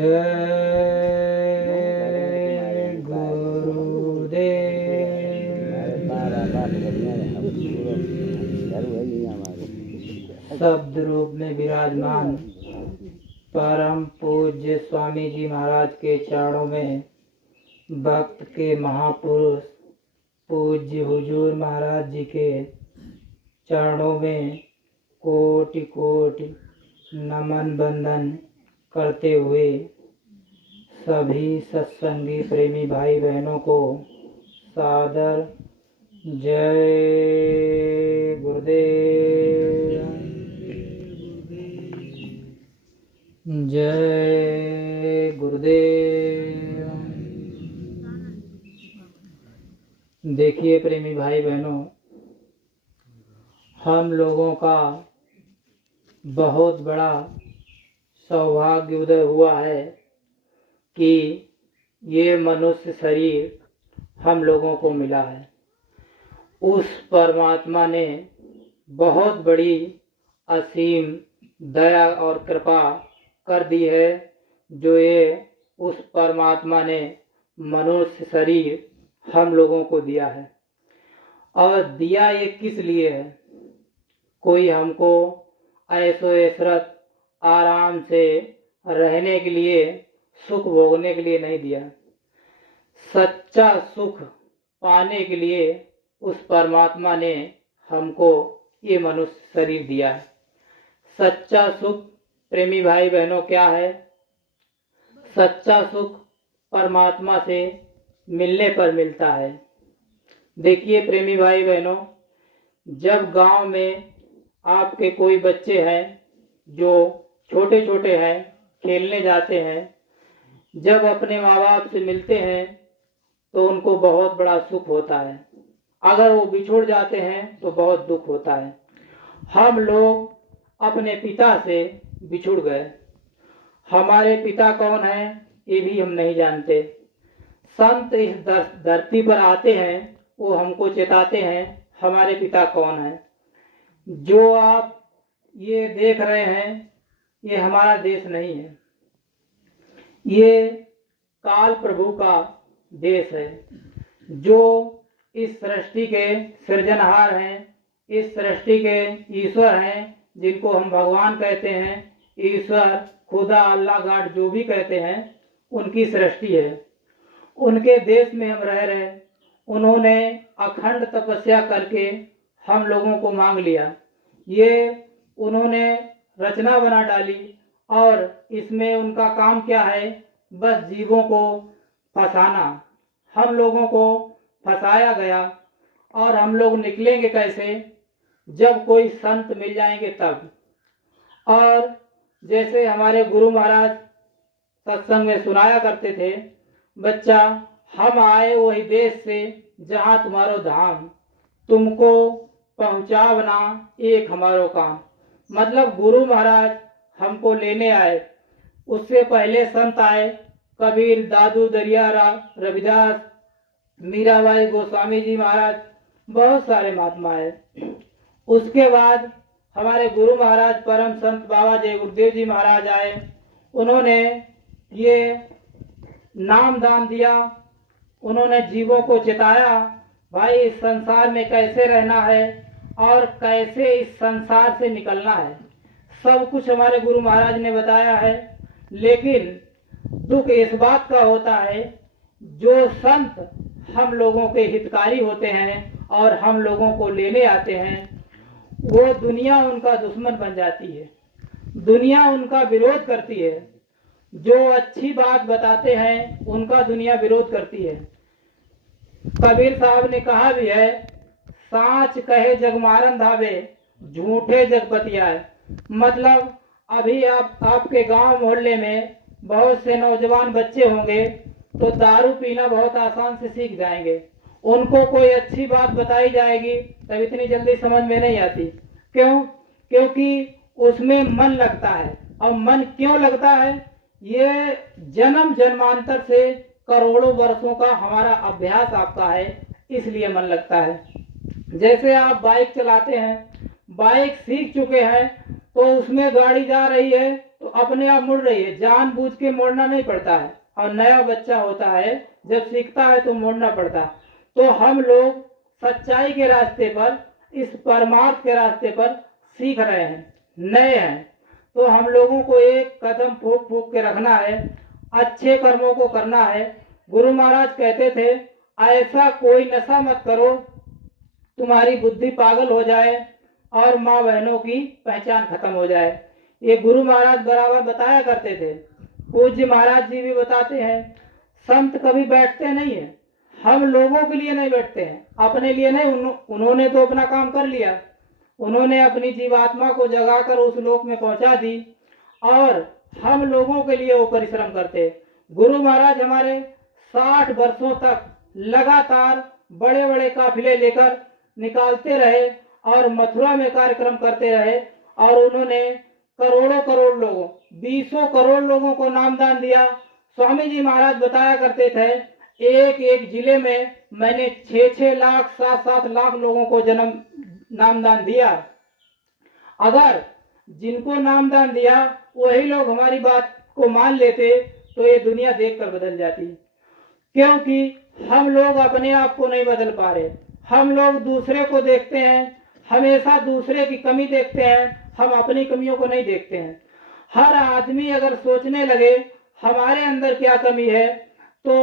जय गुरुदेव। शब्द रूप में विराजमान परम पूज्य स्वामी जी महाराज के चरणों में भक्त के महापुरुष पूज्य हुजूर महाराज जी के चरणों में कोटि कोटि नमन बंदन करते हुए सभी सत्संगी प्रेमी भाई बहनों को सादर जय गुरुदेव, जय गुरुदेव। देखिए प्रेमी भाई बहनों, हम लोगों का बहुत बड़ा सौभाग्य उदय हुआ है कि ये मनुष्य शरीर हम लोगों को मिला है। उस परमात्मा ने बहुत बड़ी असीम दया और कृपा कर दी है, जो ये उस परमात्मा ने मनुष्य शरीर हम लोगों को दिया है। और दिया ये किस लिए है? कोई हमको ऐसो ऐसरत आराम से रहने के लिए, सुख भोगने के लिए नहीं दिया। सच्चा सुख पाने के लिए उस परमात्मा ने हमको ये मनुष्य शरीर दिया है। सच्चा सुख प्रेमी भाई बहनों क्या है? सच्चा सुख परमात्मा से मिलने पर मिलता है। देखिए प्रेमी भाई बहनों, जब गांव में आपके कोई बच्चे हैं जो छोटे छोटे हैं, खेलने जाते हैं, जब अपने माँ बाप से मिलते हैं तो उनको बहुत बड़ा सुख होता है। अगर वो बिछुड़ जाते हैं तो बहुत दुख होता है। हम लोग अपने पिता से बिछुड़ गए। हमारे पिता कौन हैं ये भी हम नहीं जानते। संत इस धरती पर आते हैं, वो हमको चेताते हैं हमारे पिता कौन है। जो आप ये देख रहे हैं ये हमारा देश नहीं है, ये काल प्रभु का देश है। जो इस सृष्टि के सृजनहार हैं, इस सृष्टि के ईश्वर हैं, जिनको हम भगवान कहते हैं, ईश्वर, खुदा, अल्लाह, गॉड जो भी कहते हैं, उनकी सृष्टि है। उनके देश में हम रह रहे। उन्होंने अखंड तपस्या करके हम लोगों को मांग लिया। ये उन्होंने रचना बना डाली और इसमें उनका काम क्या है? बस जीवों को फंसाना। हम लोगों को फंसाया गया और हम लोग निकलेंगे कैसे? जब कोई संत मिल जाएंगे तब। और जैसे हमारे गुरु महाराज सत्संग में सुनाया करते थे, बच्चा हम आए वही देश से जहाँ तुम्हारो धाम, तुमको पहुँचावना एक हमारो काम। मतलब गुरु महाराज हमको लेने आए। उससे पहले संत आए, कबीर, दादू दरिया, रविदास, मीराबाई, गोस्वामी जी महाराज, बहुत सारे महात्मा आए। उसके बाद हमारे गुरु महाराज परम संत बाबा जय गुरुदेव जी महाराज आए। उन्होंने ये नाम दान दिया। उन्होंने जीवों को चेताया, भाई इस संसार में कैसे रहना है और कैसे इस संसार से निकलना है। सब कुछ हमारे गुरु महाराज ने बताया है। लेकिन दुख इस बात का होता है, जो संत हम लोगों के हितकारी होते हैं और हम लोगों को लेने आते हैं, वो दुनिया उनका दुश्मन बन जाती है। दुनिया उनका विरोध करती है। जो अच्छी बात बताते हैं उनका दुनिया विरोध करती है। कबीर साहब ने कहा भी है, साच कहे जगमारन धावे, झूठे जगपतियाए। मतलब अभी आपके गांव मोहल्ले में बहुत से नौजवान बच्चे होंगे तो दारू पीना बहुत आसान से सीख जाएंगे। उनको कोई अच्छी बात बताई जाएगी तब इतनी जल्दी समझ में नहीं आती। क्यों? क्योंकि उसमें मन लगता है। और मन क्यों लगता है? ये जन्म जन्मांतर से करोड़ों वर्षों का हमारा अभ्यास आपका है, इसलिए मन लगता है। जैसे आप बाइक चलाते हैं, बाइक सीख चुके हैं तो उसमें गाड़ी जा रही है तो अपने आप मुड़ रही है, जानबूझ के मोड़ना नहीं पड़ता है। और नया बच्चा होता है, जब सीखता है तो मोड़ना पड़ता है। तो हम लोग सच्चाई के रास्ते पर, इस परमार्थ के रास्ते पर सीख रहे हैं, नए हैं। तो हम लोगों को एक कदम फूक फूक के रखना है, अच्छे कर्मों को करना है। गुरु महाराज कहते थे, ऐसा कोई नशा मत करो तुम्हारी बुद्धि पागल हो जाए और माँ बहनों की पहचान खत्म हो जाए। ये गुरु महाराज बराबर बताया करते थे। पूज्य महाराज जी भी बताते हैं, संत कभी बैठते नहीं है, हम लोगों के लिए नहीं बैठते हैं, अपने लिए नहीं। उन्होंने तो अपना काम कर लिया, उन्होंने अपनी जीवात्मा को जगाकर उस लोक में पहुंचा दी, और हम लोगों के लिए वो परिश्रम करते। गुरु महाराज हमारे 60 वर्षों तक लगातार बड़े बड़े काफिले लेकर निकालते रहे और मथुरा में कार्यक्रम करते रहे, और उन्होंने करोड़ों करोड़ लोगों, 20 करोड़ लोगों को नामदान दिया। स्वामी जी महाराज बताया करते थे, एक एक जिले में मैंने 6-6 लाख 7-7 लाख लोगों को जन्म नामदान दिया। अगर जिनको नामदान दिया वही लोग हमारी बात को मान लेते तो ये दुनिया देखकर बदल जाती। क्योंकि हम लोग अपने आप को नहीं बदल पा रहे, हम लोग दूसरे को देखते हैं, हमेशा दूसरे की कमी देखते हैं, हम अपनी कमियों को नहीं देखते हैं। हर आदमी अगर सोचने लगे हमारे अंदर क्या कमी है तो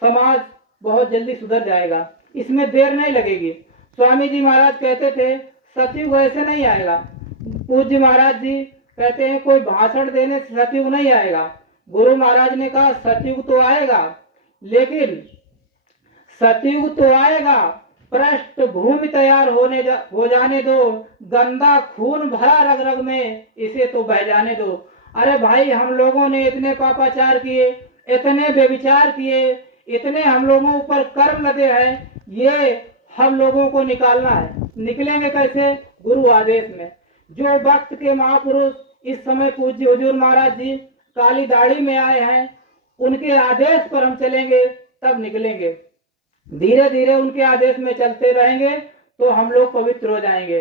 समाज बहुत जल्दी सुधर जाएगा, इसमें देर नहीं लगेगी। स्वामी जी महाराज कहते थे, सतयुग ऐसे नहीं आएगा। पूज्य महाराज जी कहते हैं, कोई भाषण देने से सतयुग नहीं आएगा। गुरु महाराज ने कहा, सतयुग तो आएगा, लेकिन सतयुग तो आएगा, पृष्ठभूमि तैयार हो जाने दो, गंदा खून भरा रग रग में, इसे तो बह जाने दो। अरे भाई, हम लोगों ने इतने पापाचार किए, इतने व्यभिचार किए, इतने हम लोगों ऊपर कर्म लदे हैं, ये हम लोगों को निकालना है। निकलेंगे कैसे? गुरु आदेश में। जो वक्त के महापुरुष इस समय पूज्य हुजूर महाराज जी काली दाढ़ी में आए हैं, उनके आदेश पर हम चलेंगे तब निकलेंगे। धीरे धीरे उनके आदेश में चलते रहेंगे तो हम लोग पवित्र हो जाएंगे।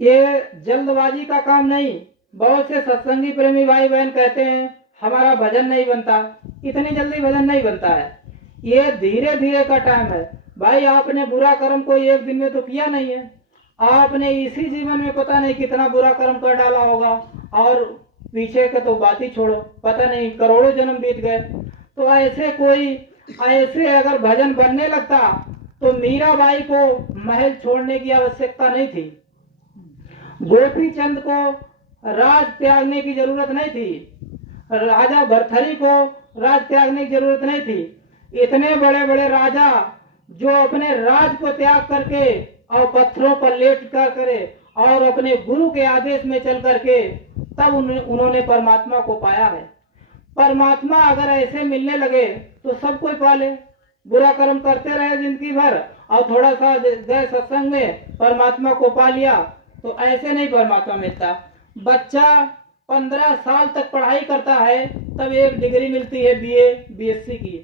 ये जल्दबाजी का काम नहीं। बहुत से सत्संगी प्रेमी भाई बहन कहते हैं हमारा भजन नहीं बनता, इतनी जल्दी भजन नहीं बनता है, ये धीरे धीरे का टाइम है। भाई, आपने बुरा कर्म कोई एक दिन में तो किया नहीं है, आपने इसी जीवन में पता नहीं कितना बुरा कर्म कर डाला होगा, और पीछे का तो बात ही छोड़ो, पता नहीं करोड़ों जन्म बीत गए। तो ऐसे अगर भजन बनने लगता तो मीराबाई को महल छोड़ने की आवश्यकता नहीं थी, गोपी चंद को राज त्यागने की जरूरत नहीं थी, राजा भरथरी को राज त्यागने की जरूरत नहीं थी। इतने बड़े बड़े राजा जो अपने राज को त्याग करके और पत्थरों पर लेट कर करे और अपने गुरु के आदेश में चल करके तब उन्होंने परमात्मा को पाया है। परमात्मा अगर ऐसे मिलने लगे तो सब कोई पाले। बुरा कर्म करते रहे जिंदगी भर और थोड़ा सा गए सत्संग में, परमात्मा को पा लिया, तो ऐसे नहीं परमात्मा मिलता। बच्चा 15 साल तक पढ़ाई करता है तब एक डिग्री मिलती है BA BSc की।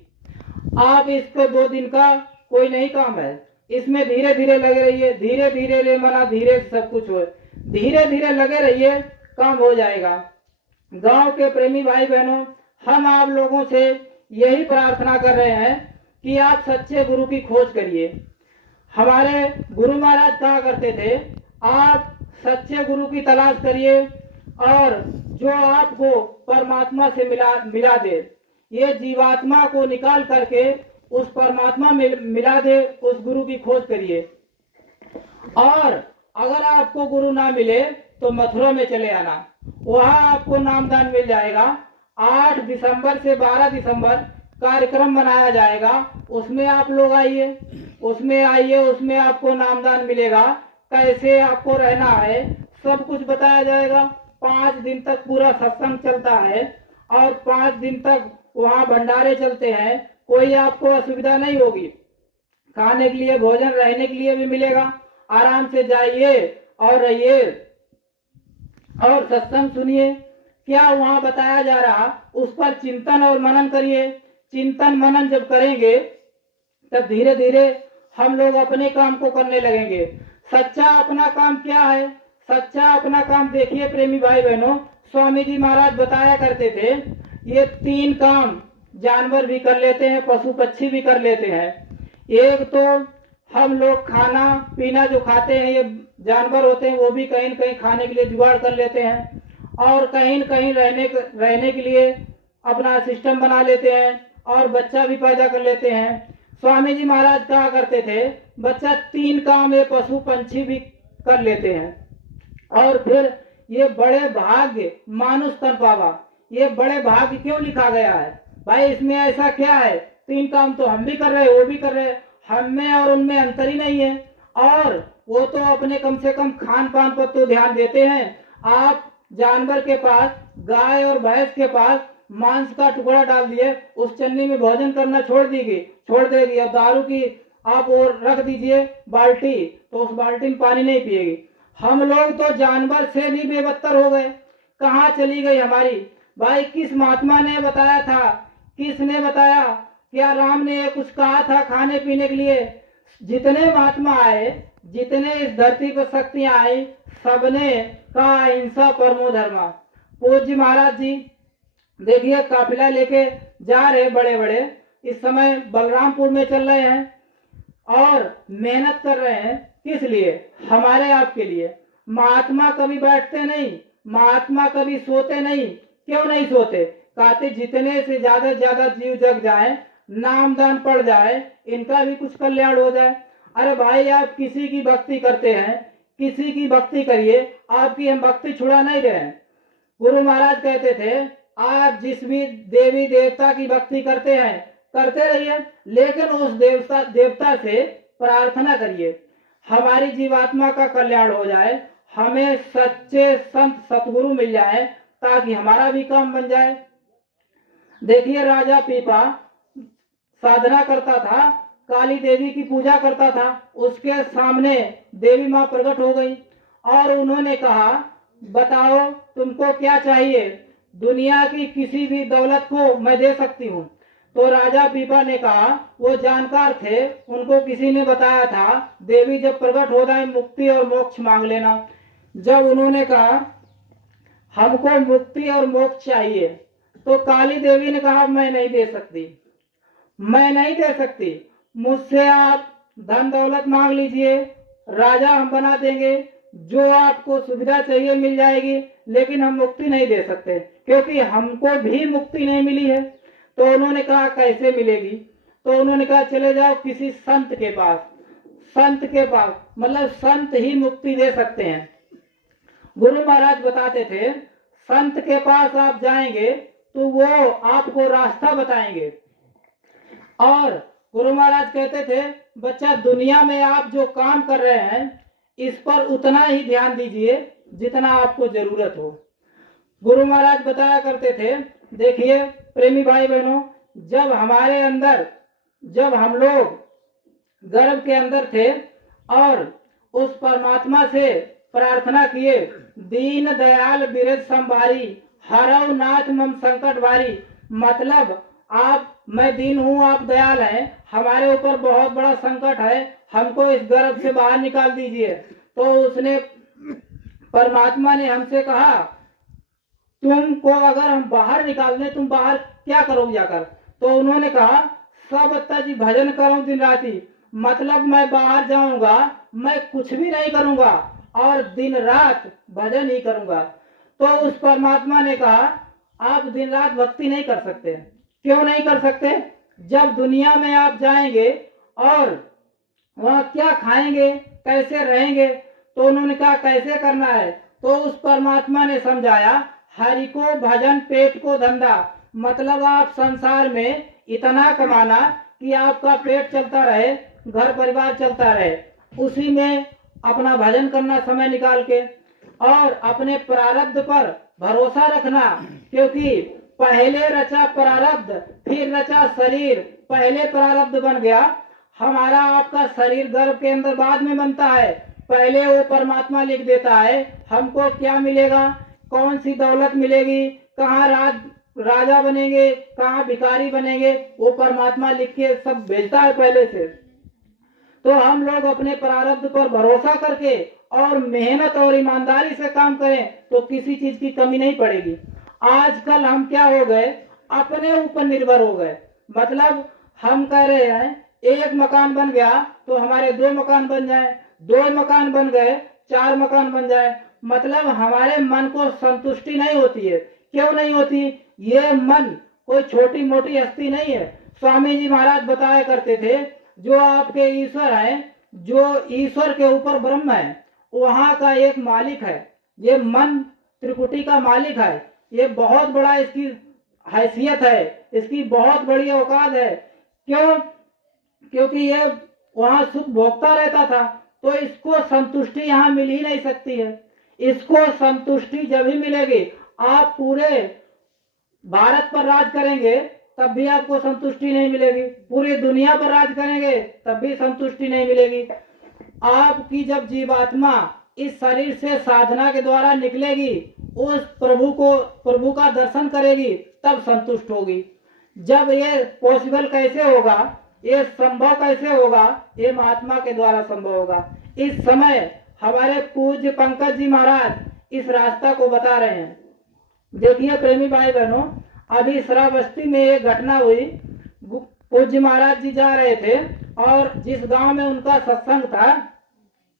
आप इसको 2 दिन का कोई नहीं काम है, इसमें धीरे धीरे लगे रहिए, धीरे धीरे ले मना धीरे सब कुछ हो, धीरे धीरे लगे रहिए, काम हो जाएगा। गांव के प्रेमी भाई बहनों, हम आप लोगों से यही प्रार्थना कर रहे हैं कि आप सच्चे गुरु की खोज करिए। हमारे गुरु महाराज कहा करते थे, आप सच्चे गुरु की तलाश करिए और जो आपको परमात्मा से मिला दे, ये जीवात्मा को निकाल करके उस परमात्मा में मिला दे, उस गुरु की खोज करिए। और अगर आपको गुरु ना मिले तो मथुरा में चले आना, वहां आपको नामदान मिल जाएगा। 8 दिसंबर से 12 दिसंबर कार्यक्रम मनाया जाएगा, उसमें आप लोग आइए, उसमें आपको नामदान मिलेगा। कैसे आपको रहना है सब कुछ बताया जाएगा। 5 दिन तक पूरा सत्संग चलता है और 5 दिन तक वहाँ भंडारे चलते हैं, कोई आपको असुविधा नहीं होगी। खाने के लिए, भोजन, रहने के लिए भी मिलेगा। आराम से जाइए और रहिए और सत्संग सुनिए। क्या वहाँ बताया जा रहा उस पर चिंतन और मनन करिए। चिंतन मनन जब करेंगे तब धीरे धीरे हम लोग अपने काम को करने लगेंगे। सच्चा अपना काम क्या है? सच्चा अपना काम देखिए प्रेमी भाई बहनों, स्वामी जी महाराज बताया करते थे, ये 3 काम जानवर भी कर लेते हैं, पशु पक्षी भी कर लेते हैं। एक तो हम लोग खाना पीना जो खाते हैं, ये जानवर होते हैं, वो भी कहीं न कहीं खाने के लिए जुगाड़ कर लेते हैं, और कहीं न कहीं रहने के लिए अपना सिस्टम बना लेते हैं, और बच्चा भी पैदा कर लेते हैं। स्वामी जी महाराज कहा करते थे, बच्चा 3 काम ये पशु पंछी भी कर लेते हैं। और फिर ये बड़े भाग्य मानुष तन पावा, ये बड़े भाग्य क्यों लिखा गया है भाई? इसमें ऐसा क्या है? 3 काम तो हम भी कर रहे हैं, वो भी कर रहे हैं, हम में और उनमें अंतर ही नहीं है। और वो तो अपने कम से कम खान पान पर तो ध्यान देते हैं। आप जानवर के पास, गाय और भैंस के पास मांस का टुकड़ा डाल दिए, उस चन्नी में भोजन करना छोड़ देगी। अब दारू की आप और रख दीजिए बाल्टी, तो उस बाल्टी में पानी नहीं पिएगी। हम लोग तो जानवर से भी बेबत्तर हो गए। कहाँ चली गई हमारी भाई? किस महात्मा ने बताया था? किसने बताया? क्या राम ने कुछ कहा था खाने पीने के लिए? जितने महात्मा आए, जितने इस धरती पर शक्तियां आई, सबने कहा अहिंसा परमो धर्मा। पूज्य महाराज जी देखिए काफिला लेके जा रहे बड़े बड़े, इस समय बलरामपुर में चल रहे हैं और मेहनत कर रहे हैं। किस लिए? हमारे आपके लिए। महात्मा कभी बैठते नहीं, महात्मा कभी सोते नहीं। क्यों नहीं सोते? कहते जितने से ज्यादा जीव जग जाए, नामदान पड़ जाए, इनका भी कुछ कल्याण हो जाए। अरे भाई, आप किसी की भक्ति करते हैं, किसी की भक्ति करिए, आपकी हम भक्ति छुड़ा नहीं रहे हैं। गुरु महाराज कहते थे, आप जिस भी देवी देवता की भक्ति करते हैं करते रहिए, लेकिन उस देवता से प्रार्थना करिए हमारी जीवात्मा का कल्याण हो जाए, हमें सच्चे संत सतगुरु मिल जाए, ताकि हमारा भी काम बन जाए। देखिए राजा पीपा साधना करता था, काली देवी की पूजा करता था, उसके सामने देवी माँ प्रकट हो गई और उन्होंने कहा, बताओ तुमको क्या चाहिए? दुनिया की किसी भी दौलत को मैं दे सकती हूँ। तो राजा पीपा ने कहा, वो जानकार थे, उनको किसी ने बताया था देवी जब प्रकट हो जाए मुक्ति और मोक्ष मांग लेना। जब उन्होंने कहा हमको मुक्ति और मोक्ष चाहिए, तो काली देवी ने कहा मैं नहीं दे सकती, मैं नहीं दे सकती। मुझसे आप धन दौलत मांग लीजिए, राजा हम बना देंगे, जो आपको सुविधा चाहिए मिल जाएगी, लेकिन हम मुक्ति नहीं दे सकते, क्योंकि हमको भी मुक्ति नहीं मिली है। तो उन्होंने कहा कैसे मिलेगी? तो उन्होंने कहा चले जाओ किसी संत के पास। संत के पास मतलब संत ही मुक्ति दे सकते हैं। गुरु महाराज बताते थे, संत के पास आप जाएंगे तो वो आपको रास्ता बताएंगे। और गुरु महाराज कहते थे, बच्चा दुनिया में आप जो काम कर रहे हैं, इस पर उतना ही ध्यान दीजिए जितना आपको जरूरत हो। गुरु महाराज बताया करते थे, देखिए प्रेमी भाई बहनों, जब हमारे अंदर, जब हम लोग गर्भ के अंदर थे और उस परमात्मा से प्रार्थना किए, दीन दयाल बिरज संभारी, हरव नाथ मम संकट भारी, मतलब आप, मैं दीन हूँ, आप दयाल हैं, हमारे ऊपर बहुत बड़ा संकट है, हमको इस गर्भ से बाहर निकाल दीजिए। तो उसने, परमात्मा ने हमसे कहा, तुमको अगर हम बाहर निकाल दें, तुम बाहर क्या करोगे जाकर? तो उन्होंने कहा, सब तज भजन करूं दिन राती, मतलब मैं बाहर जाऊंगा, मैं कुछ भी नहीं करूंगा और दिन रात भजन ही करूंगा। तो उस परमात्मा ने कहा, आप दिन रात भक्ति नहीं कर सकते। क्यों नहीं कर सकते? जब दुनिया में आप जाएंगे और वहां क्या खाएंगे, कैसे रहेंगे? तो उन्होंने कहा कैसे करना है? तो उस परमात्मा ने समझाया, हरि को भजन पेट को धंधा, मतलब आप संसार में इतना कमाना कि आपका पेट चलता रहे, घर परिवार चलता रहे, उसी में अपना भजन करना समय निकाल के, और अपने प्रारब्ध पर भरोसा रखना, क्योंकि पहले रचा प्रारब्ध फिर रचा शरीर। पहले प्रारब्ध बन गया, हमारा आपका शरीर गर्भ के अंदर बाद में बनता है, पहले वो परमात्मा लिख देता है हमको क्या मिलेगा, कौन सी दौलत मिलेगी, कहाँ राजा बनेंगे, कहाँ भिखारी बनेंगे, वो परमात्मा लिख के सब भेजता है पहले से। तो हम लोग अपने प्रारब्ध पर भरोसा करके और मेहनत और ईमानदारी से काम करें तो किसी चीज की कमी नहीं पड़ेगी। आजकल हम क्या हो गए, अपने ऊपर निर्भर हो गए। मतलब हम कह रहे हैं एक मकान बन गया तो हमारे 2 मकान बन जाए, 2 मकान बन गए 4 मकान बन जाए। मतलब हमारे मन को संतुष्टि नहीं होती है। क्यों नहीं होती? ये मन कोई छोटी मोटी हस्ती नहीं है। स्वामी जी महाराज बताया करते थे, जो आपके ईश्वर हैं, जो ईश्वर के ऊपर ब्रह्म है, वहां का एक मालिक है। ये मन त्रिकुटी का मालिक है। ये बहुत बड़ा इसकी हैसियत है, इसकी बहुत बड़ी औकात है। क्यों? क्योंकि ये वहां सुख भोगता रहता था, तो इसको संतुष्टि यहाँ मिल ही नहीं सकती है। इसको संतुष्टि जब ही मिलेगी, आप पूरे भारत पर राज करेंगे तब भी आपको संतुष्टि नहीं मिलेगी, पूरी दुनिया पर राज करेंगे तब भी संतुष्टि नहीं मिलेगी। आपकी जब जीवात्मा इस शरीर से साधना के द्वारा निकलेगी, उस प्रभु का दर्शन करेगी, तब संतुष्ट होगी। जब ये पॉसिबल कैसे होगा, ये संभव कैसे होगा? ये महात्मा के द्वारा संभव होगा। इस समय हमारे पूज्य पंकज जी महाराज इस रास्ता को बता रहे हैं। देखिए प्रेमी भाई बहनों, अभी श्रावस्ती में एक घटना हुई। पूज्य महाराज जी जा रहे थे और जिस गांव में उनका सत्संग था,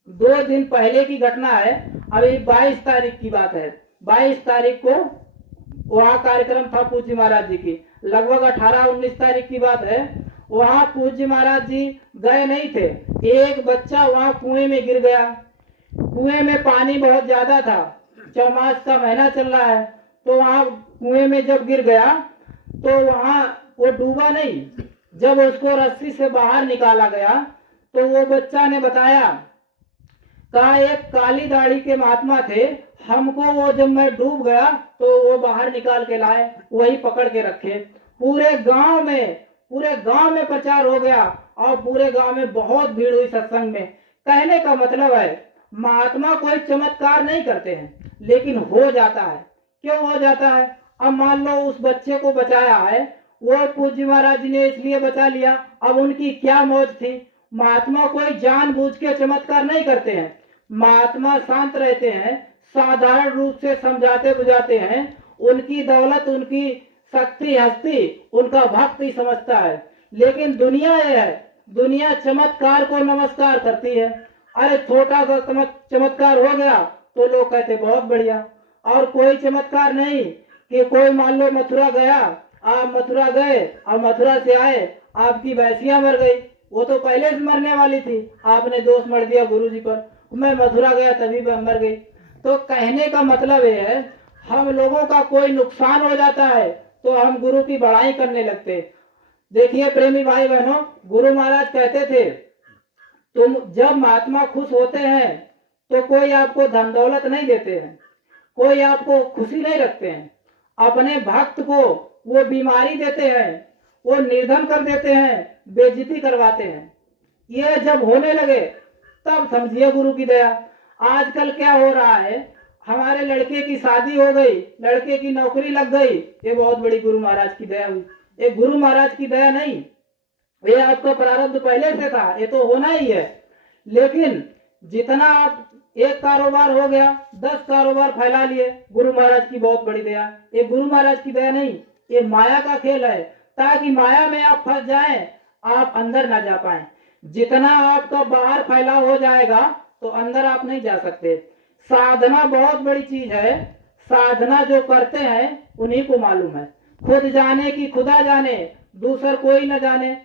2 दिन पहले की घटना है। अभी 22 तारीख की बात है। 22 तारीख को वहाँ कार्यक्रम था पूज्य महाराज जी की। लगभग 18-19 तारीख की बात है। वहाँ पूज्य महाराज जी गए नहीं थे। एक बच्चा वहाँ कुएं में गिर गया। कुएं में पानी बहुत ज्यादा था, चौमास का महीना चल रहा है। तो वहाँ कुएं में जब गिर गया तो वहाँ वो डूबा नहीं। जब उसको रस्सी से बाहर निकाला गया तो वो बच्चा ने बताया, कहा एक काली दाढ़ी के महात्मा थे, हमको वो जब मैं डूब गया तो वो बाहर निकाल के लाए, वही पकड़ के रखे। पूरे गांव में प्रचार हो गया और पूरे गांव में बहुत भीड़ हुई सत्संग में। कहने का मतलब है, महात्मा कोई चमत्कार नहीं करते हैं, लेकिन हो जाता है। क्यों हो जाता है? अब मान लो उस बच्चे को बचाया है, वो पूज्य महाराज जी ने इसलिए बचा लिया। अब उनकी क्या मौज थी? महात्मा कोई जानबूझ के चमत्कार नहीं करते हैं। महात्मा शांत रहते हैं, साधारण रूप से समझाते बुझाते हैं। उनकी दौलत, उनकी शक्ति, हस्ती उनका भक्त ही समझता है। लेकिन दुनिया ये है, दुनिया चमत्कार को नमस्कार करती है। अरे छोटा सा चमत्कार हो गया तो लोग कहते बहुत बढ़िया। और कोई चमत्कार नहीं कि कोई मान लो मथुरा गया, आप मथुरा गए और मथुरा से आए, आपकी भैंसिया मर गई, वो तो पहले से मरने वाली थी, आपने दोष मर दिया गुरु जी पर, मैं मथुरा गया तभी मर गई। तो कहने का मतलब ये है, हम लोगों का कोई नुकसान हो जाता है तो हम गुरु की बड़ाई करने लगते। देखिए प्रेमी भाई बहनों, गुरु महाराज कहते थे, तुम जब महात्मा खुश होते हैं तो कोई आपको धन दौलत नहीं देते हैं, कोई आपको खुशी नहीं रखते हैं। अपने भक्त को वो बीमारी देते हैं, वो निर्धन कर देते हैं, बेइज्जती करवाते हैं। ये जब होने लगे तब समझिए गुरु की दया। आजकल क्या हो रहा है, हमारे लड़के की शादी हो गई, लड़के की नौकरी लग गई, ये बहुत बड़ी गुरु महाराज की दया हुई। ये गुरु महाराज की दया नहीं, ये आपका प्रारब्ध पहले से था, ये तो होना ही है। लेकिन जितना आप एक कारोबार हो गया, 10 कारोबार फैला लिए, गुरु महाराज की बहुत बड़ी दया। ये गुरु महाराज की दया नहीं, ये माया का खेल है, ताकि माया में आप फंस जाएं, आप अंदर ना जा पाए। जितना आपका बाहर फैलाव हो जाएगा तो अंदर आप नहीं जा सकते। साधना बहुत बड़ी चीज है। साधना जो करते हैं उन्हीं को मालूम है। खुद जाने की खुदा जाने, दूसर कोई न जाने।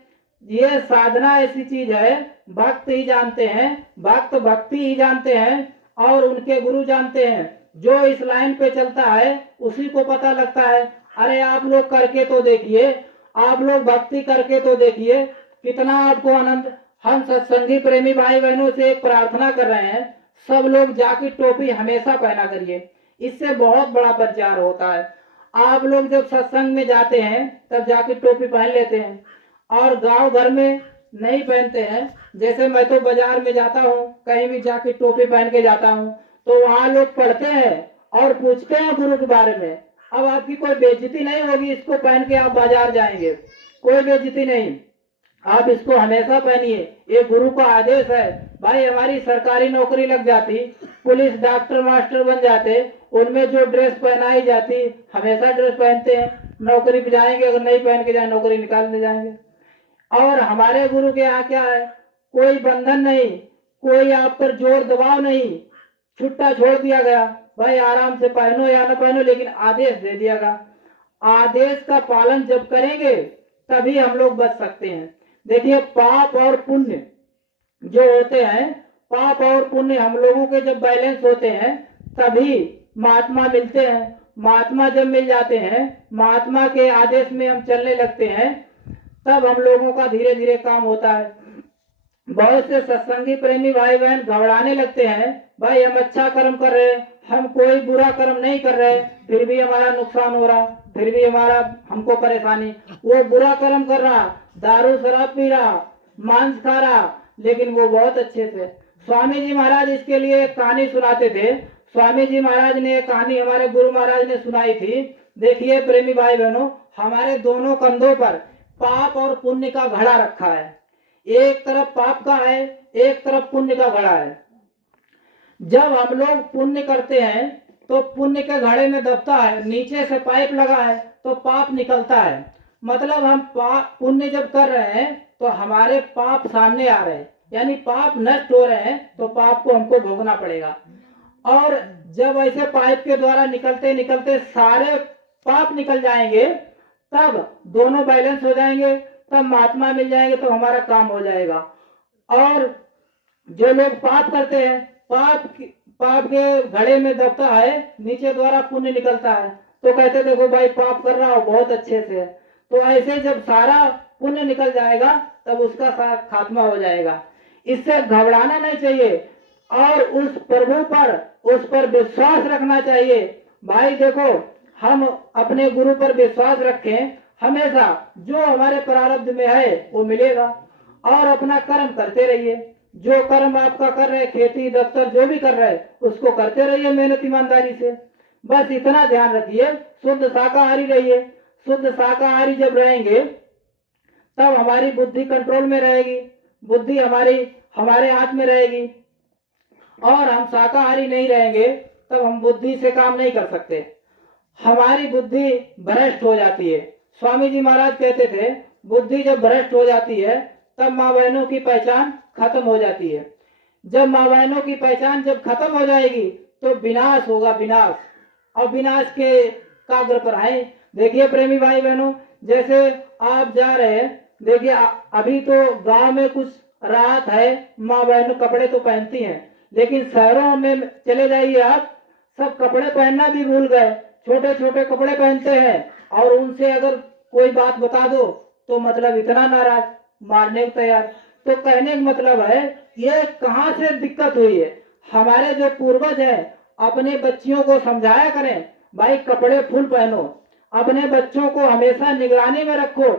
ये साधना ऐसी चीज है, भक्त ही जानते हैं, भक्त भक्ति ही जानते हैं और उनके गुरु जानते हैं। जो इस लाइन पे चलता है उसी को पता लगता है। अरे आप लोग करके तो देखिए, आप लोग भक्ति करके तो देखिए, कितना आपको आनंद। हम सत्संगी प्रेमी भाई बहनों से एक प्रार्थना कर रहे हैं, सब लोग जैकेट टोपी हमेशा पहना करिए, इससे बहुत बड़ा प्रचार होता है। आप लोग जब सत्संग में जाते हैं तब जैकेट टोपी पहन लेते हैं और गांव घर में नहीं पहनते हैं। जैसे मैं तो बाजार में जाता हूँ, कहीं भी जैकेट टोपी पहन के जाता हूँ तो वहाँ लोग पढ़ते हैं और पूछते हैं गुरु के बारे में। अब आपकी कोई बेइज्जती नहीं होगी, इसको पहन के आप बाजार जाएंगे, कोई बेइज्जती नहीं। आप इसको हमेशा पहनिए, ये गुरु का आदेश है। भाई हमारी सरकारी नौकरी लग जाती, पुलिस डॉक्टर मास्टर बन जाते, उनमें जो ड्रेस पहनाई जाती, हमेशा ड्रेस पहनते हैं, नौकरी पे जाएंगे, अगर नहीं पहन के जाए नौकरी निकाल दे जाएंगे। और हमारे गुरु के यहाँ क्या है, कोई बंधन नहीं, कोई आप पर जोर दबाव नहीं, छुट्टा छोड़ दिया गया, भाई आराम से पहनो या ना पहनो, लेकिन आदेश दे दिया गया। आदेश का पालन जब करेंगे तभी हम लोग बच सकते हैं। देखिए पाप और पुण्य जो होते हैं, पाप और पुण्य हम लोगों के जब बैलेंस होते हैं तभी महात्मा मिलते हैं। महात्मा जब मिल जाते हैं, महात्मा के आदेश में हम चलने लगते हैं, तब हम लोगों का धीरे धीरे काम होता है। बहुत से सत्संगी प्रेमी भाई बहन घबराने लगते हैं, भाई हम अच्छा कर्म कर रहे हैं, हम कोई बुरा कर्म नहीं कर रहे, फिर भी हमारा नुकसान हो रहा, फिर भी हमको परेशानी। वो बुरा कर्म कर रहा, दारू शराब पी रहा, मांस खा रहा, लेकिन वो बहुत अच्छे से। स्वामी जी महाराज इसके लिए एक कहानी सुनाते थे। स्वामी जी महाराज ने एक कहानी हमारे गुरु महाराज ने सुनाई थी। देखिए प्रेमी भाई बहनों, हमारे दोनों कंधों पर पाप और पुण्य का घड़ा रखा है। एक तरफ पाप का है, एक तरफ पुण्य का घड़ा है। जब हम लोग पुण्य करते हैं तो पुण्य के घड़े में दबता है, नीचे से पाइप लगा है तो पाप निकलता है। मतलब हम पुण्य जब कर रहे हैं तो हमारे पाप सामने आ रहे हैं, यानी पाप नष्ट हो रहे हैं, तो पाप को हमको भोगना पड़ेगा। और जब ऐसे पाइप के द्वारा निकलते निकलते सारे पाप निकल जाएंगे, तब दोनों बैलेंस हो जाएंगे, तब महात्मा मिल जाएंगे, तो हमारा काम हो जाएगा। और जो लोग पाप करते हैं, पाप के घड़े में दबता है, नीचे द्वारा पुण्य निकलता है, तो कहते देखो भाई पाप कर रहा हो बहुत अच्छे से है। तो ऐसे जब सारा पुण्य निकल जाएगा तब उसका सारा खात्मा हो जाएगा। इससे घबराना नहीं चाहिए और उस प्रभु पर, उस पर विश्वास रखना चाहिए। भाई देखो, हम अपने गुरु पर विश्वास रखें, हमेशा जो हमारे प्रारब्ध में है वो मिलेगा। और अपना कर्म करते रहिए, जो कर्म आपका कर रहे, खेती दफ्तर जो भी कर रहे उसको करते रहिए मेहनत ईमानदारी से। बस इतना ध्यान रखिए, शुद्ध शाकाहारी रहिए। शुद्ध शाकाहारी जब रहेंगे तब हमारी बुद्धि कंट्रोल में रहेगी, बुद्धि हमारे हाथ में रहेगी। और हम शाकाहारी नहीं रहेंगे तब हम बुद्धि से काम नहीं कर सकते, हमारी बुद्धि भ्रष्ट हो जाती है। स्वामी जी महाराज कहते थे, बुद्धि जब भ्रष्ट हो जाती है तब माँ बहनों की पहचान खत्म हो जाती है। जब माँ बहनों की पहचान जब खत्म हो जाएगी तो विनाश होगा, विनाश। और विनाश के कागर पर है। देखिए प्रेमी भाई बहनों, जैसे आप जा रहे हैं, देखिए अभी तो गांव में कुछ राहत है, माँ बहनों कपड़े तो पहनती हैं, लेकिन शहरों में चले जाइए आप, सब कपड़े पहनना भी भूल गए, छोटे छोटे कपड़े पहनते हैं। और उनसे अगर कोई बात बता दो तो मतलब इतना नाराज, मारने को तैयार। तो कहने का मतलब है ये कहाँ से दिक्कत हुई है। हमारे जो पूर्वज है अपने बच्चियों को समझाया करें, भाई कपड़े फुल पहनो, अपने बच्चों को हमेशा निगरानी में रखो।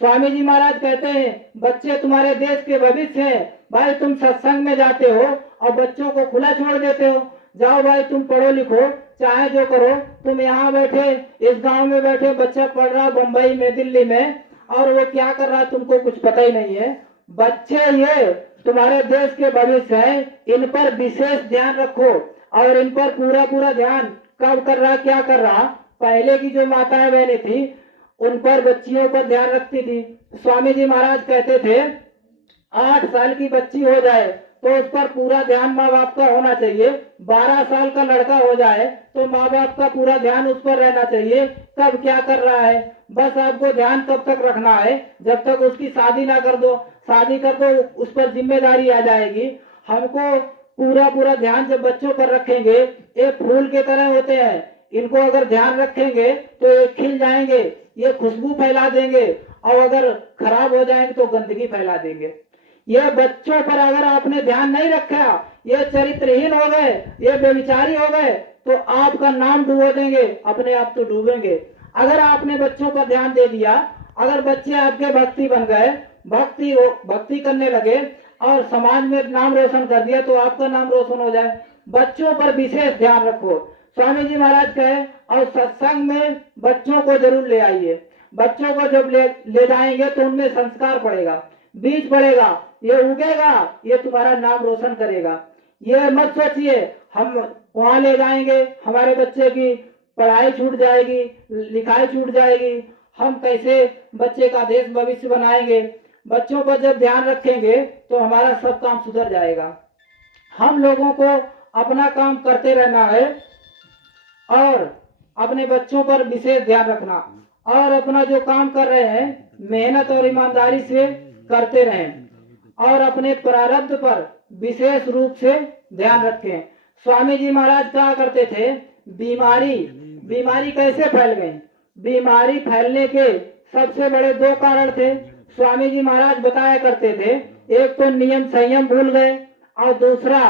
स्वामी जी महाराज कहते हैं बच्चे तुम्हारे देश के भविष्य हैं। भाई तुम सत्संग में जाते हो और बच्चों को खुला छोड़ देते हो, जाओ भाई तुम पढ़ो लिखो, चाहे जो करो। तुम यहाँ बैठे, इस गांव में बैठे, बच्चा पढ़ रहा बम्बई में, दिल्ली में, और वो क्या कर रहा तुमको कुछ पता ही नहीं है। बच्चे ये तुम्हारे देश के भविष्य हैं, इन पर विशेष ध्यान रखो और इन पर पूरा पूरा ध्यान, कब कर रहा क्या कर रहा। पहले की जो माताएं बहनें थी उन पर बच्चियों पर ध्यान रखती थी। स्वामी जी महाराज कहते थे 8 साल की बच्ची हो जाए तो उस पर पूरा ध्यान माँ बाप का होना चाहिए। 12 साल का लड़का हो जाए तो माँ बाप का पूरा ध्यान उस पर रहना चाहिए, कब क्या कर रहा है। बस आपको ध्यान तब तक रखना है जब तक उसकी शादी ना कर दो। शादी कर दो उस पर जिम्मेदारी आ जाएगी। हमको पूरा पूरा ध्यान जब बच्चों पर रखेंगे, ये फूल के तरह होते हैं, इनको अगर ध्यान रखेंगे तो ये खिल जाएंगे, ये खुशबू फैला देंगे, और अगर खराब हो जाएंगे तो गंदगी फैला देंगे। ये बच्चों पर अगर आपने ध्यान नहीं रखा, ये चरित्रहीन हो गए, ये बेविचारी हो गए, तो आपका नाम डुबो देंगे, अपने आप तो डूबेंगे। अगर आपने बच्चों पर ध्यान दे दिया, अगर बच्चे आपके भक्ति बन गए, भक्ति करने लगे और समाज में नाम रोशन कर दिया, तो आपका नाम रोशन हो जाए। बच्चों पर विशेष ध्यान रखो, स्वामी जी महाराज कहे। और सत्संग में बच्चों को जरूर ले आइए। बच्चों को जब ले जाएंगे तो उनमें संस्कार पड़ेगा। बीज पड़ेगा, ये उगेगा, ये तुम्हारा नाम रोशन करेगा। ये मत सोचिए हम वहां ले जाएंगे, हमारे बच्चे की पढ़ाई छूट जाएगी, लिखाई छूट जाएगी, हम कैसे बच्चे का देश भविष्य बनाएंगे। बच्चों पर जब ध्यान रखेंगे तो हमारा सब काम सुधर जाएगा। हम लोगों को अपना काम करते रहना है और अपने बच्चों पर विशेष ध्यान रखना, और अपना जो काम कर रहे हैं मेहनत और ईमानदारी से करते रहें और अपने प्रारब्ध पर विशेष रूप से ध्यान रखें। स्वामी जी महाराज कहा करते थे, बीमारी कैसे फैल गई? बीमारी फैलने के सबसे बड़े दो कारण थे। स्वामी जी महाराज बताया करते थे, एक तो नियम संयम भूल गए और दूसरा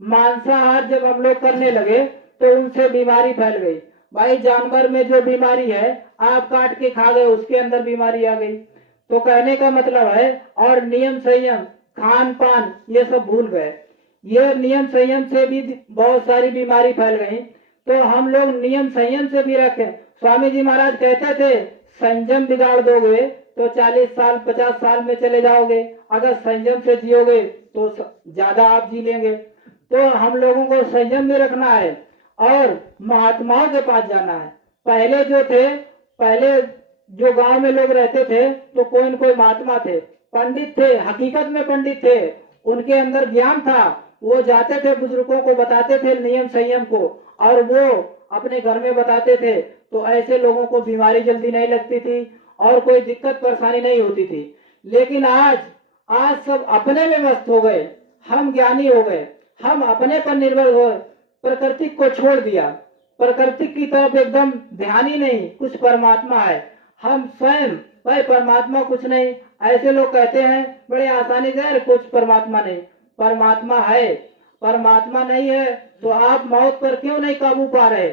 मांसाहार जब हम लोग करने लगे तो उनसे बीमारी फैल गई। भाई जानवर में जो बीमारी है, आप काट के खा गए, उसके अंदर बीमारी आ गई। तो कहने का मतलब है, और नियम संयम खान पान ये सब भूल गए, ये नियम संयम से भी बहुत सारी बीमारी फैल गई। तो हम लोग नियम संयम से भी रखें। स्वामी जी महाराज कहते थे, संयम बिगाड़ दोगे तो 40 साल 50 साल में चले जाओगे, अगर संयम से जियोगे तो ज्यादा आप जी लेंगे। तो हम लोगों को संयम में रखना है और महात्माओं के पास जाना है। पहले जो गांव में लोग रहते थे तो कोई न कोई महात्मा थे, पंडित थे, हकीकत में पंडित थे, उनके अंदर ज्ञान था, वो जाते थे बुजुर्गों को बताते थे नियम संयम को, और वो अपने घर में बताते थे। तो ऐसे लोगों को बीमारी जल्दी नहीं लगती थी और कोई दिक्कत परेशानी नहीं होती थी। लेकिन आज सब अपने में मस्त हो गए, हम ज्ञानी हो गए, हम अपने पर निर्भर हो, प्रकृति को छोड़ दिया, प्रकृति की तरफ एकदम ध्यान ही नहीं, कुछ परमात्मा है, हम स्वयं भाई परमात्मा कुछ नहीं। ऐसे लोग कहते हैं बड़े आसानी से, कुछ परमात्मा नहीं, परमात्मा है। परमात्मा नहीं है तो आप मौत पर क्यों नहीं काबू पा रहे?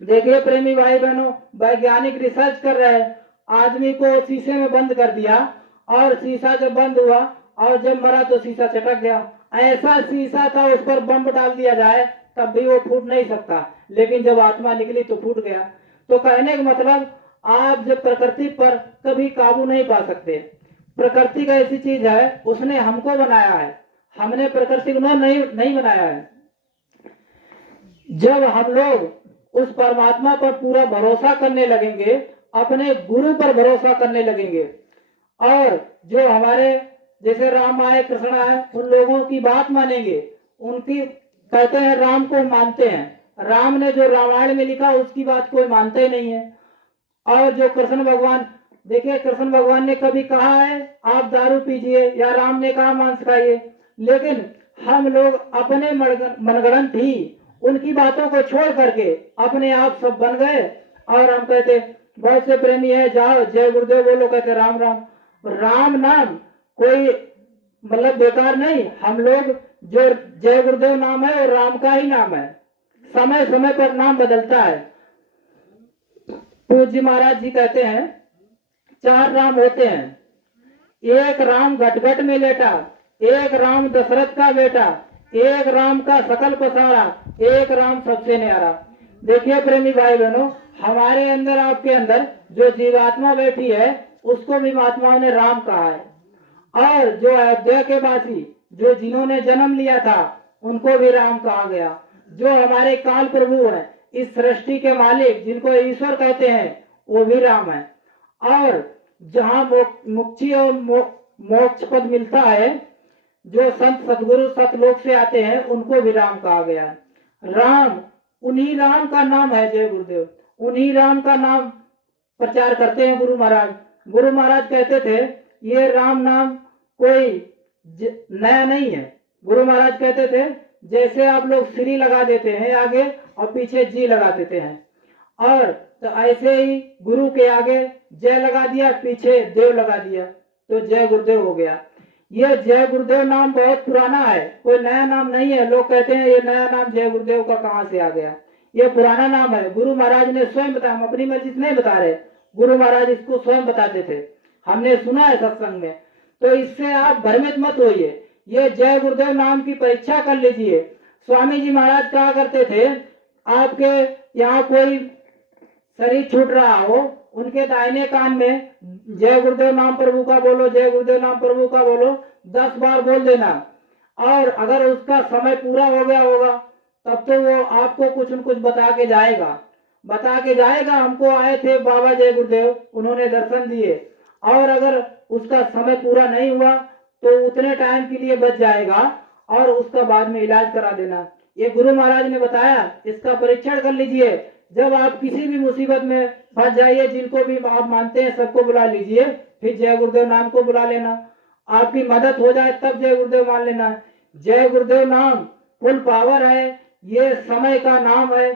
देखिए प्रेमी भाई बहनों, वैज्ञानिक रिसर्च कर रहे हैं, आदमी को शीशे में बंद कर दिया और शीशा जब बंद हुआ और जब मरा तो शीशा चटक गया। ऐसा शीशा था, उस पर बम डाल दिया जाए तब भी वो फूट नहीं सकता, लेकिन जब आत्मा निकली तो फूट गया। तो कहने का मतलब, आप जब प्रकृति पर कभी काबू नहीं पा सकते। प्रकृति का ऐसी चीज है, उसने हमको बनाया है, हमने प्रकृति को नहीं बनाया है। जब हम लोग उस परमात्मा पर पूरा भरोसा करने लगेंगे, अपने गुरु पर भरोसा करने लगेंगे, और जो हमारे जैसे राम आए कृष्ण आए उन लोगों की बात मानेंगे, उनकी कहते हैं राम को मानते हैं, राम ने जो रामायण में लिखा उसकी बात कोई मानते नहीं है। और जो कृष्ण भगवान, देखिए कृष्ण भगवान ने कभी कहा है आप दारू पीजिए, या राम ने कहा मांस खाइए, लेकिन हम लोग अपने मनगढ़ंत ही उनकी बातों को छोड़ करके अपने आप सब बन गए। और हम कहते बहुत से प्रेमी है, जाओ जय गुरुदेव बोलो, कहते राम राम। राम नाम कोई मतलब बेकार नहीं, हम लोग जो जय गुरुदेव नाम है और राम का ही नाम है, समय समय पर नाम बदलता है। पूज्य महाराज जी कहते हैं 4 राम होते हैं, एक राम घटघट में लेटा, एक राम दशरथ का बेटा, एक राम का सकल पसारा, एक राम सबसे न्यारा। देखिए प्रेमी भाई बहनों, हमारे अंदर आपके अंदर जो जीवात्मा बैठी है उसको भी महात्माओं ने राम कहा है, और जो अयोध्या के वासी जो जिन्होंने जन्म लिया था उनको भी राम कहा गया। जो हमारे काल प्रभु हैं, इस सृष्टि के मालिक जिनको ईश्वर कहते हैं, वो भी राम है। और जहाँ मुक्ति और मोक्ष पद मिलता है, जो संत सदगुरु सतलोक से आते हैं उनको भी राम कहा गया है। राम, उन्हीं राम का नाम है जय गुरुदेव, उन्हीं राम का नाम प्रचार करते हैं गुरु महाराज। गुरु महाराज कहते थे ये राम नाम कोई नया नहीं है। गुरु महाराज कहते थे जैसे आप लोग श्री लगा देते हैं आगे और पीछे जी लगा देते हैं, और तो ऐसे ही गुरु के आगे जय लगा दिया, पीछे देव लगा दिया, तो जय गुरुदेव हो गया। ये जय गुरुदेव नाम बहुत पुराना है, कोई नया नाम नहीं है। लोग कहते हैं ये नया नाम जय गुरुदेव का कहाँ से आ गया, ये पुराना नाम है। गुरु महाराज ने स्वयं बताया, हम अपनी मर्जी से नहीं बता रहे, गुरु महाराज इसको स्वयं बताते थे, हमने सुना है सत्संग में। तो इससे आप भ्रमित मत होइए, ये जय गुरुदेव नाम की परीक्षा कर लीजिए। स्वामी जी महाराज कहा करते थे, आपके यहाँ कोई शरीर छूट रहा हो उनके दाहिने कान में जय गुरुदेव नाम प्रभु का बोलो, जय गुरुदेव नाम प्रभु का बोलो 10 बार बोल देना। और अगर उसका समय पूरा हो गया होगा तब तो वो आपको कुछ न कुछ बता के जाएगा हमको आए थे बाबा जय गुरुदेव, उन्होंने दर्शन दिए। और अगर उसका समय पूरा नहीं हुआ तो उतने टाइम के लिए बच जाएगा और उसका बाद में इलाज करा देना। ये गुरु महाराज ने बताया, इसका परीक्षण कर लीजिए। जब आप किसी भी मुसीबत में फंस जाइए, जिनको भी आप मानते हैं सबको बुला लीजिए, फिर जय गुरुदेव नाम को बुला लेना। आपकी मदद हो जाए तब जय गुरुदेव मान लेना। जय गुरुदेव नाम फुल पावर है, ये समय का नाम है।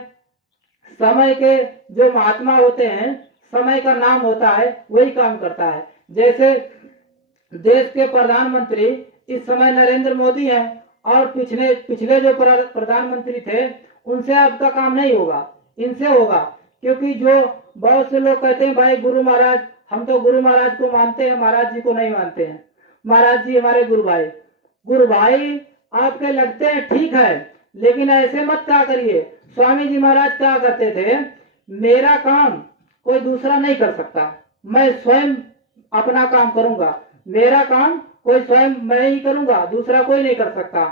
समय के जो महात्मा होते हैं, समय का नाम होता है, वही काम करता है। जैसे देश के प्रधानमंत्री इस समय नरेंद्र मोदी हैं और पिछले जो प्रधानमंत्री थे उनसे आपका काम नहीं होगा, इनसे होगा। क्योंकि जो बहुत से लोग कहते हैं भाई गुरु महाराज, हम तो गुरु महाराज को मानते हैं, महाराज जी को नहीं मानते हैं। महाराज जी हमारे गुरु भाई आपके लगते हैं, ठीक है, लेकिन ऐसे मत कहा करिए। स्वामी जी महाराज कहा करते थे, मेरा काम कोई दूसरा नहीं कर सकता, मैं स्वयं अपना काम करूंगा। मेरा काम कोई स्वयं मैं ही करूंगा, दूसरा कोई नहीं कर सकता।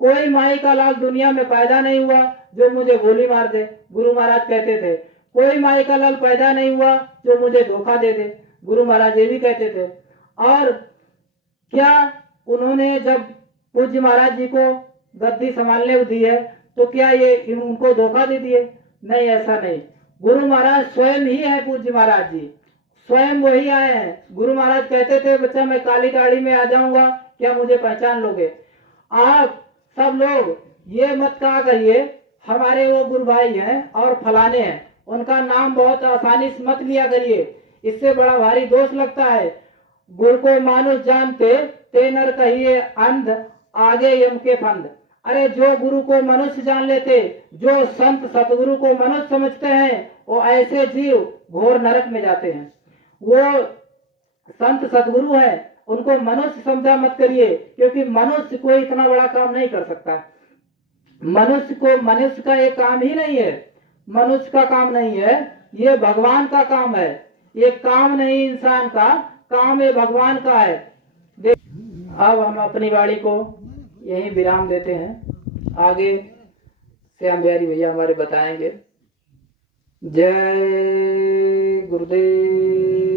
कोई माई का लाल दुनिया में पैदा नहीं हुआ जो मुझे गोली मार दे, गुरु महाराज कहते थे। कोई माई का लाल पैदा नहीं हुआ जो मुझे धोखा दे दे, गुरु महाराज ये भी कहते थे। और क्या उन्होंने जब पूज्य महाराज जी को गद्दी संभालने दी है तो क्या ये उनको धोखा दे दिए? नहीं, ऐसा नहीं। गुरु महाराज स्वयं ही है, पूज्य महाराज जी स्वयं वही आए हैं। गुरु महाराज कहते थे, बच्चा मैं काली गाड़ी में आ जाऊंगा, क्या मुझे पहचान लोगे? आप सब लोग ये मत कहा करिए हमारे वो गुरु भाई हैं और फलाने हैं, उनका नाम बहुत आसानी से मत लिया करिए, इससे बड़ा भारी दोष लगता है। गुरु को मानुष जानते ते नर कहिए अंध, आगे यम के फंद। अरे जो गुरु को मनुष्य जान लेते, जो संत सतगुरु को मनुष्य समझते हैं, वो ऐसे जीव घोर नरक में जाते हैं। वो संत सतगुरु है, उनको मनुष्य समझा मत करिए, क्योंकि मनुष्य कोई इतना बड़ा काम नहीं कर सकता। मनुष्य का ये काम ही नहीं है, मनुष्य का काम नहीं है, ये भगवान का काम है। ये काम नहीं इंसान का, काम ये भगवान का है। अब हम अपनी वाणी को यहीं विराम देते हैं, आगे श्याम बिहारी भैया हमारे बताएंगे। जय गुरुदेव।